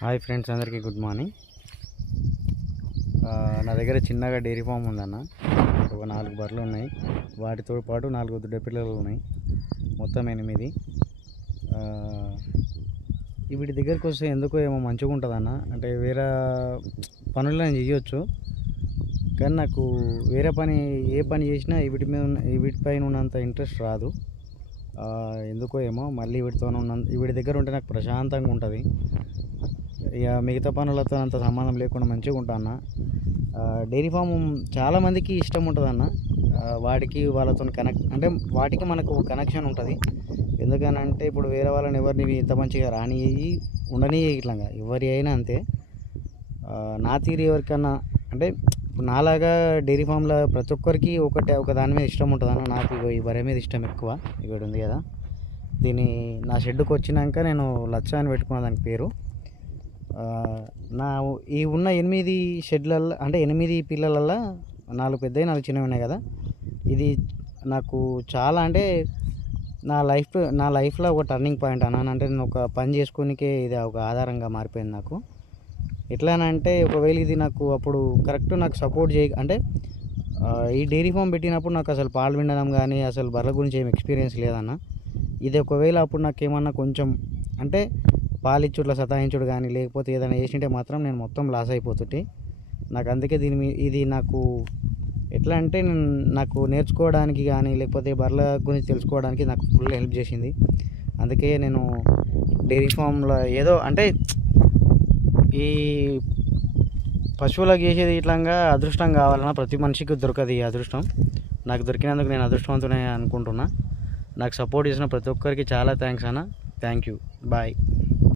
Hi friends అందరికీ good morning. నా దగ్గర చిన్నగా డైరీ ఫామ్ ఉందన్న. ఒక నాలుగు బర్రెలు ఉన్నాయి. వాటితో పాటు నాలుగు దుడ్డ పిల్లలు ఉన్నాయి. మొత్తం ఎనిమిది. వీటి దగ్గరికి వస్తే ఎందుకో ఏమో మంచిగా ఉంటుందన్న. అంటే వేరే పనులు నేను చేయొచ్చు కానీ నాకు వేరే పని ఏ పని చేసినా వీటి మీద ఉన్న వీటి పైన ఉన్నంత ఇంట్రెస్ట్ రాదు. ఎందుకో ఏమో మళ్ళీ వీటితో ఉన్న వీటి దగ్గర ఉంటే నాకు ప్రశాంతంగా ఉంటుంది. ఇక మిగతా పనులతో అంత సంబంధం లేకుండా మంచిగా ఉంటాను అన్న. డైరీ ఫామ్ చాలామందికి ఇష్టం ఉంటుంది అన్న. వాటికి వాళ్ళతో కనెక్ట్ అంటే వాటికి మనకు కనెక్షన్ ఉంటుంది. ఎందుకనంటే ఇప్పుడు వేరే వాళ్ళని ఎవరిని ఇంత మంచిగా రాని ఉండని ఇట్లాగా. ఎవరి అయినా అంతే. నా తీరు ఎవరికన్నా అంటే నాలాగా డైరీ ఫామ్లో ప్రతి ఒక్కరికి ఒకటే ఒక దాని మీద ఇష్టం ఉంటుంది అన్న. నాకు ఈ బర్రె మీద ఇష్టం ఎక్కువ. ఇక్కడ ఉంది కదా. దీన్ని నా షెడ్కి వచ్చినాక నేను లచ్చ అని పెట్టుకున్న దానికి పేరు. నా ఈ ఉన్న ఎనిమిది షెడ్లల్లో అంటే ఎనిమిది పిల్లలల్లో నాలుగు పెద్దవి నాలుగు చిన్నవి ఉన్నాయి కదా. ఇది నాకు చాలా అంటే నా లైఫ్ నా లైఫ్లో ఒక టర్నింగ్ పాయింట్ అన్నాను అంటే నేను ఒక పని చేసుకోనికే ఇది ఒక ఆధారంగా మారిపోయింది నాకు. ఎట్లానంటే ఒకవేళ ఇది నాకు అప్పుడు కరెక్ట్ నాకు సపోర్ట్ చేయ అంటే ఈ డైరీ ఫామ్ పెట్టినప్పుడు నాకు అసలు పాలు వినడం కానీ అసలు బర్రెల గురించి ఏం ఎక్స్పీరియన్స్ లేదన్న. ఇది ఒకవేళ అప్పుడు నాకు ఏమన్నా కొంచెం అంటే పాలిచ్చుట్ల సతాయించుడు కానీ లేకపోతే ఏదైనా చేసింటే మాత్రం నేను మొత్తం లాస్ అయిపోతుంటే నాకు అందుకే దీని మీ ఇది నాకు ఎట్లా అంటే నేను నాకు నేర్చుకోవడానికి కానీ లేకపోతే బర్రెల గురించి తెలుసుకోవడానికి నాకు ఫుల్ హెల్ప్ చేసింది. అందుకే నేను డైరీ ఫామ్లో ఏదో అంటే ఈ పశువులకు చేసేది ఇట్లాగా అదృష్టం కావాలన్నా ప్రతి మనిషికి దొరకదు ఈ అదృష్టం. నాకు దొరికినందుకు నేను అదృష్టవంతునే అనుకుంటున్నా. నాకు సపోర్ట్ చేసిన ప్రతి ఒక్కరికి చాలా థ్యాంక్స్ అన్న. Thank you. బాయ్.